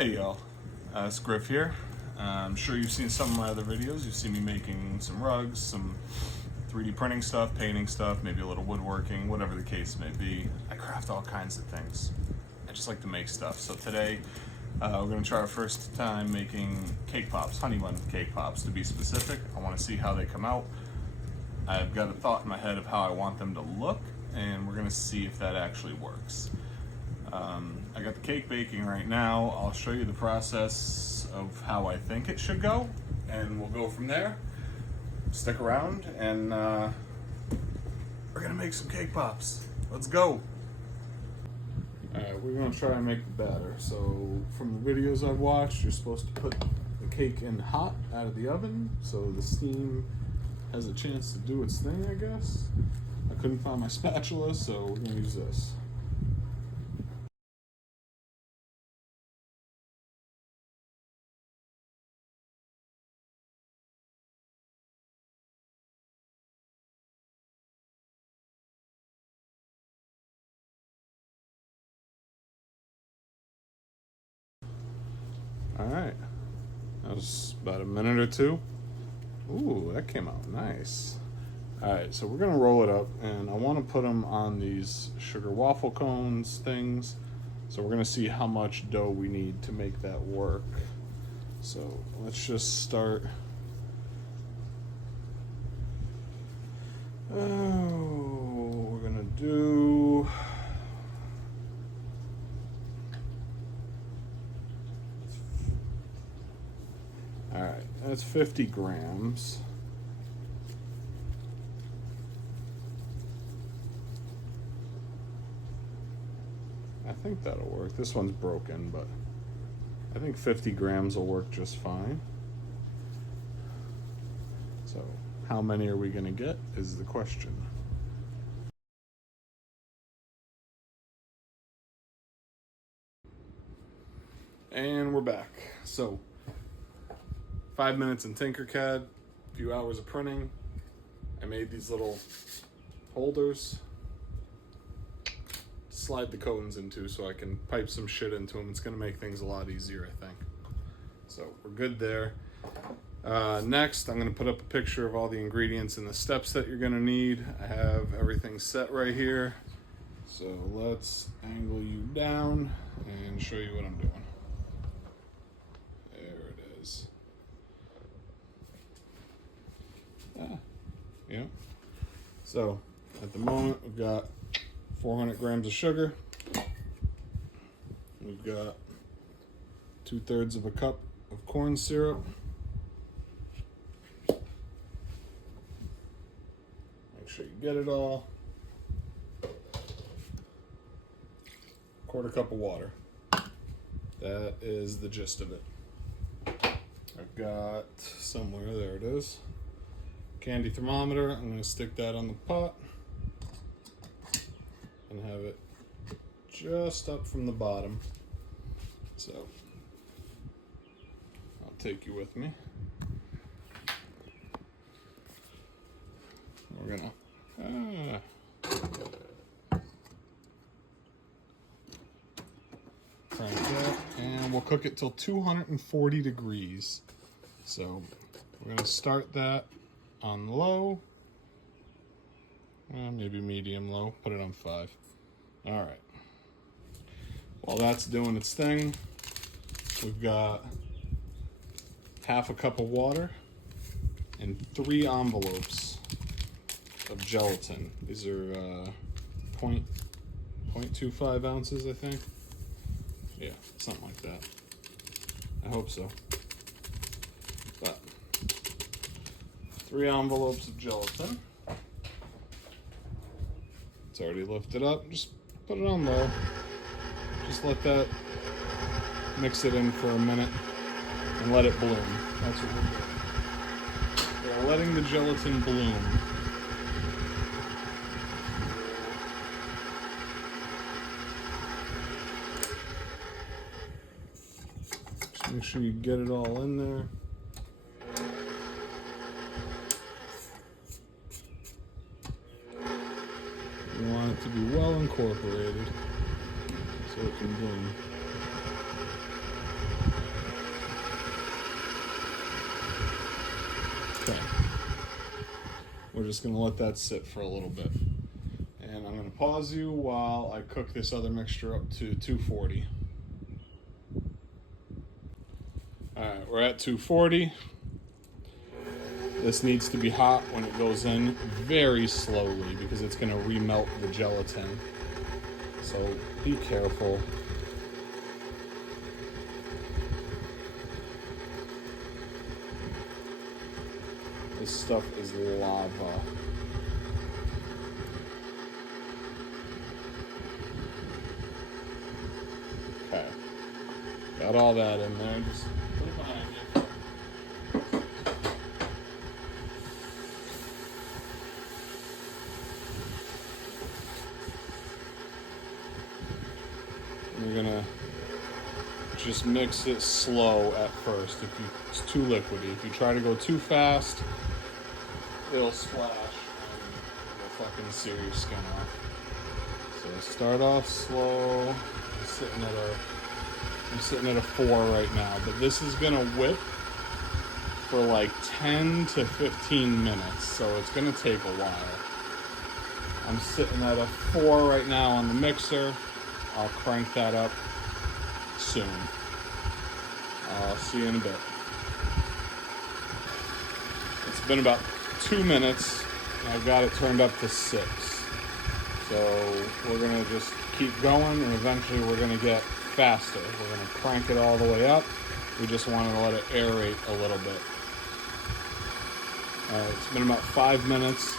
Hey y'all, it's Griff here. I'm sure you've seen some of my other videos. You've seen me making some rugs, some 3D printing stuff, painting stuff, maybe a little woodworking, whatever the case may be. I craft all kinds of things. I just like to make stuff. So today, we're gonna try our first time making cake pops, honeybunn cake pops to be specific. I wanna see how they come out. I've got a thought in my head of how I want them to look, and we're gonna see if that actually works. I got the cake baking right now. I'll show you the process of how I think it should go, and we'll go from there. Stick around, and we're gonna make some cake pops. Let's go. Alright, we're gonna try and make the batter. So from the videos I've watched, you're supposed to put the cake in hot out of the oven so the steam has a chance to do its thing, I guess. I couldn't find my spatula, so we're gonna use this. Alright, that was about a minute or two. Ooh, that came out nice. Alright, so we're gonna roll it up, and I want to put them on these sugar waffle cones things. So we're gonna see how much dough we need to make that work. So let's just start. Oh, we're gonna do. Alright, that's 50 grams. I think that'll work. This one's broken, but I think 50 grams will work just fine. So, how many are we going to get is the question. And we're back. So, 5 minutes in Tinkercad, a few hours of printing. I made these little holders to slide the cones into so I can pipe some shit into them. It's gonna make things a lot easier, I think. So we're good there. Next, I'm gonna put up a picture of all the ingredients and the steps that you're gonna need. I have everything set right here. So let's angle you down and show you what I'm doing. There it is. Yeah. So at the moment we've got 400 grams of sugar. We've got 2/3 of a cup of corn syrup. Make sure you get it all. 1/4 cup of water. That is the gist of it. I've got somewhere, there it is. Candy thermometer. I'm going to stick that on the pot and have it just up from the bottom. So I'll take you with me. We're gonna crank that, and we'll cook it till 240 degrees. So we're gonna start that on low, maybe medium low, put it on 5. All right. While that's doing its thing, we've got 1/2 cup of water and 3 envelopes of gelatin. These are 0.25 ounces, I think. Yeah, something like that. I hope so. But 3 envelopes of gelatin. It's already lifted up. Just put it on low. Just let that mix it in for a minute and let it bloom. That's what we're doing. We're letting the gelatin bloom. Just make sure you get it all in there. You want it to be well incorporated so it can bloom. just gonna let that sit for a little bit. And I'm gonna pause you while I cook this other mixture up to 240. All right, we're at 240. This needs to be hot when it goes in very slowly because it's gonna remelt the gelatin. So be careful. This stuff is lava. Okay. Got all that in there. Just put it behind you. You're gonna just mix it slow at first. It's too liquidy. If you try to go too fast, it'll splash and you'll fucking sear your skin off. So start off slow. I'm sitting at a 4 right now, but this is gonna whip for like 10 to 15 minutes, so it's gonna take a while. I'm sitting at a 4 right now on the mixer. I'll crank that up soon. I'll see you in a bit. It's been about 2 minutes, and I've got it turned up to 6. So we're gonna just keep going, and eventually we're gonna get faster. We're gonna crank it all the way up. We just want to let it aerate a little bit. It's been about 5 minutes,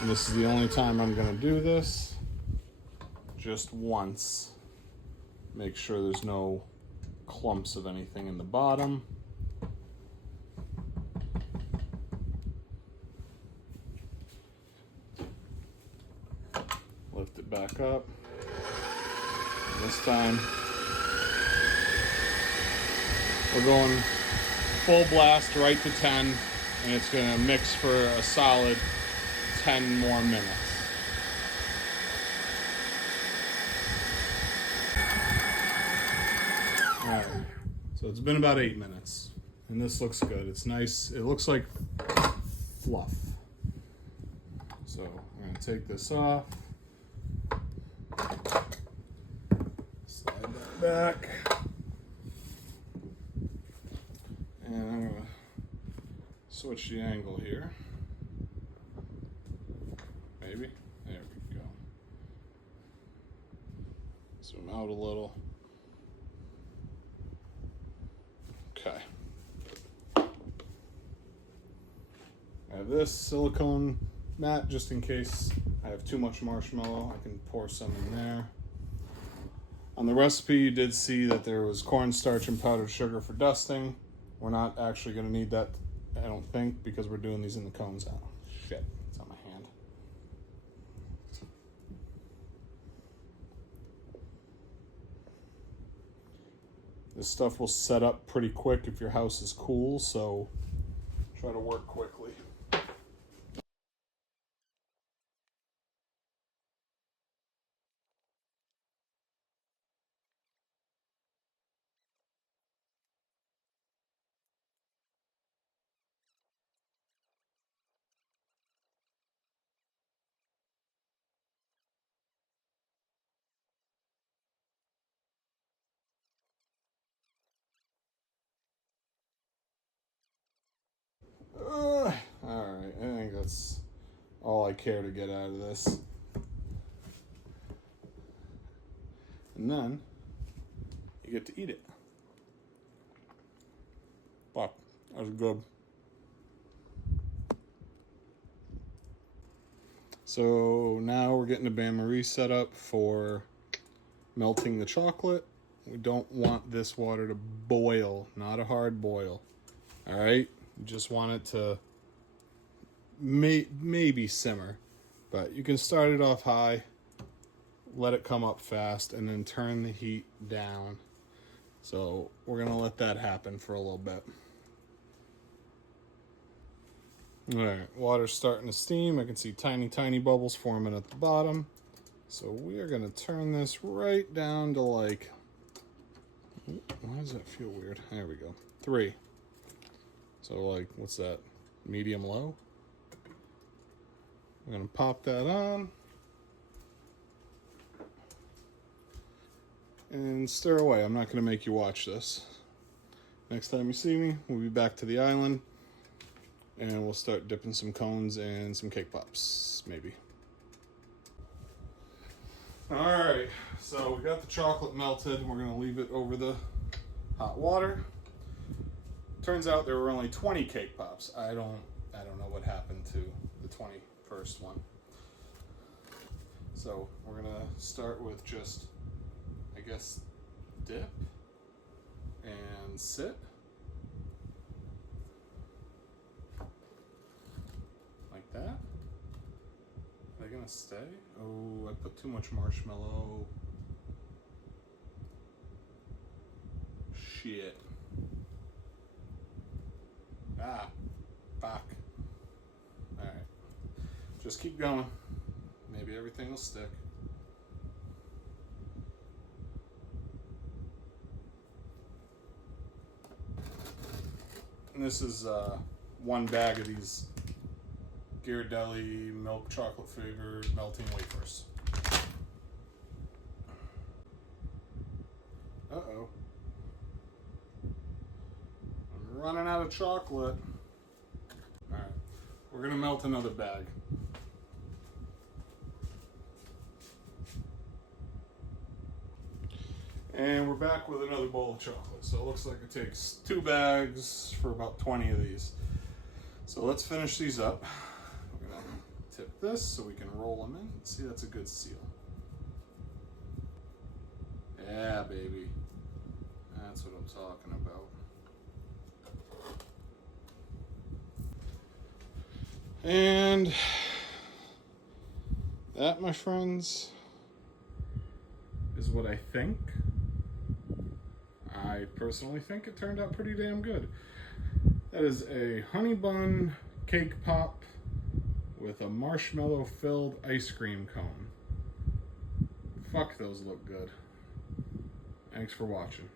and this is the only time I'm gonna do this. Just once. Make sure there's no clumps of anything in the bottom. Lift it back up. And this time, we're going full blast right to 10, and it's gonna mix for a solid 10 more minutes. Alright, so it's been about 8 minutes, and this looks good. It's nice. It looks like fluff. So I'm gonna take this off. Slide that back. And I'm gonna switch the angle here. Maybe. There we go. Zoom out a little. Okay. I have this silicone mat just in case I have too much marshmallow. I can pour some in there. On the recipe, you did see that there was cornstarch and powdered sugar for dusting. We're not actually going to need that, I don't think, because we're doing these in the cones. Oh, shit. It's on my hand. This stuff will set up pretty quick if your house is cool, so try to work quickly. Alright, I think that's all I care to get out of this. And then you get to eat it. Fuck, that was good. So now we're getting the bain-marie set up for melting the chocolate. We don't want this water to boil, not a hard boil. All right, you just want it to maybe simmer, but you can start it off high, let it come up fast, and then turn the heat down. So we're gonna let that happen for a little bit. All right, water's starting to steam. I can see tiny bubbles forming at the bottom. So we are gonna turn this right down to like, why does that feel weird? There we go, 3. So like, what's that, medium low? I'm gonna pop that on and stir away. I'm not gonna make you watch this. Next time you see me, we'll be back to the island and we'll start dipping some cones and some cake pops, maybe. All right, so we got the chocolate melted. We're gonna leave it over the hot water. Turns out there were only 20 cake pops. I don't know what happened to the 21st one. So we're gonna start with just, I guess, dip and sit. Like that. Are they gonna stay? Oh, I put too much marshmallow. Shit. Ah, fuck. Alright. Just keep going. Maybe everything will stick. And this is one bag of these Ghirardelli milk chocolate flavored melting wafers. Uh-oh. I'm running out of chocolate. Alright, we're gonna melt another bag. And we're back with another bowl of chocolate. So it looks like it takes 2 bags for about 20 of these. So let's finish these up. We're gonna tip this so we can roll them in. See, that's a good seal. Yeah, baby. That's what I'm talking about. And that, my friends, is what I think. I personally think it turned out pretty damn good. That is a honey bun cake pop with a marshmallow filled ice cream cone. Fuck, those look good. Thanks for watching.